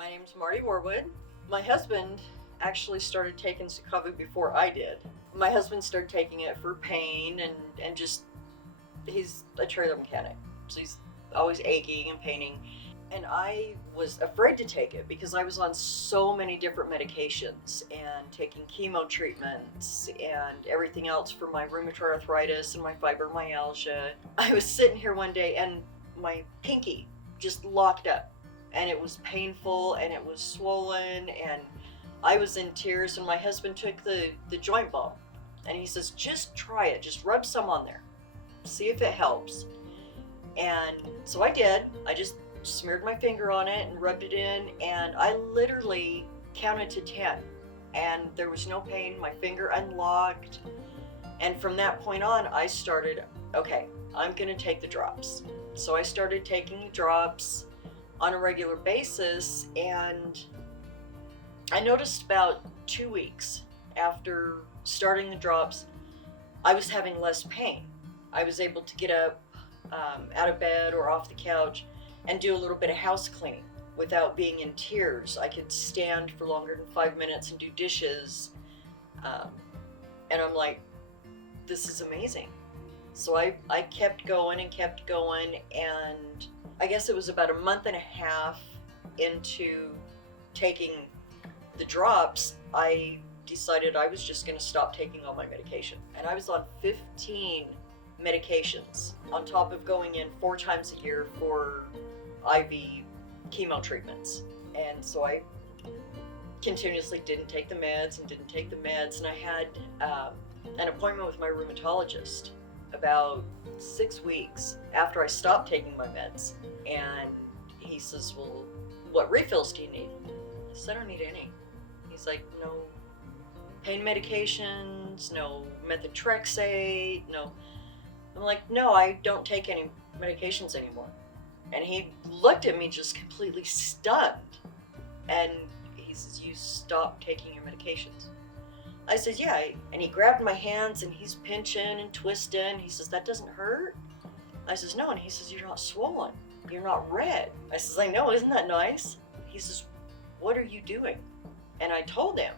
My name's Marty Warwood. My husband actually started taking Sucavu before I did. My husband started taking it for pain and just, he's a trailer mechanic. So he's always aching and paining. And I was afraid to take it because I was on so many different medications and taking chemo treatments and everything else for my rheumatoid arthritis and my fibromyalgia. I was sitting here one day and my pinky just locked up and it was painful and it was swollen and I was in tears, and my husband took the joint balm and he says, just try it, just rub some on there, see if it helps. And so I did. I just smeared my finger on it and rubbed it in, and I literally counted to 10 and there was no pain. My finger unlocked, and from that point on I started, okay, I'm gonna take the drops. So I started taking the drops on a regular basis, and I noticed about 2 weeks after starting the drops I was having less pain. I was able to get up out of bed or off the couch and do a little bit of house cleaning without being in tears. I could stand for longer than 5 minutes and do dishes. And I'm like, this is amazing. So I kept going and kept going, and I guess it was about a month and a half into taking the drops, I decided I was just going to stop taking all my medication. And I was on 15 medications on top of going in 4 times a year for IV chemo treatments. And so I continuously didn't take the meds and I had an appointment with my rheumatologist about 6 weeks after I stopped taking my meds, and he says, well, what refills do you need? I said, I don't need any. He's like, no pain medications, no methotrexate, no. I'm like, no, I don't take any medications anymore. And he looked at me just completely stunned. And he says, you stopped taking your medications? I said, yeah. And he grabbed my hands and he's pinching and twisting. He says, that doesn't hurt? I says, no. And he says, you're not swollen. You're not red. I says, I know, isn't that nice? He says, what are you doing? And I told him.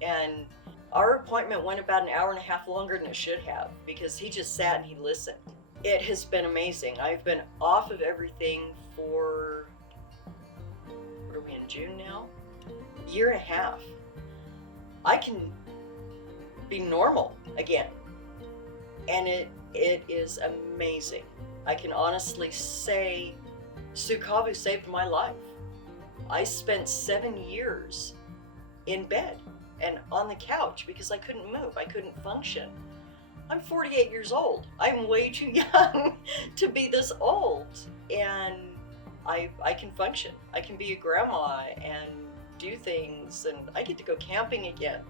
And our appointment went about an hour and a half longer than it should have because he just sat and he listened. It has been amazing. I've been off of everything for, what are we in, June now? Year and a half. I can be normal again. And it is amazing. I can honestly say Sucavu saved my life. I spent 7 years in bed and on the couch because I couldn't move, I couldn't function. I'm 48 years old. I'm way too young to be this old, and I can function. I can be a grandma and do things, and I get to go camping again,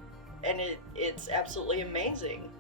and it's absolutely amazing.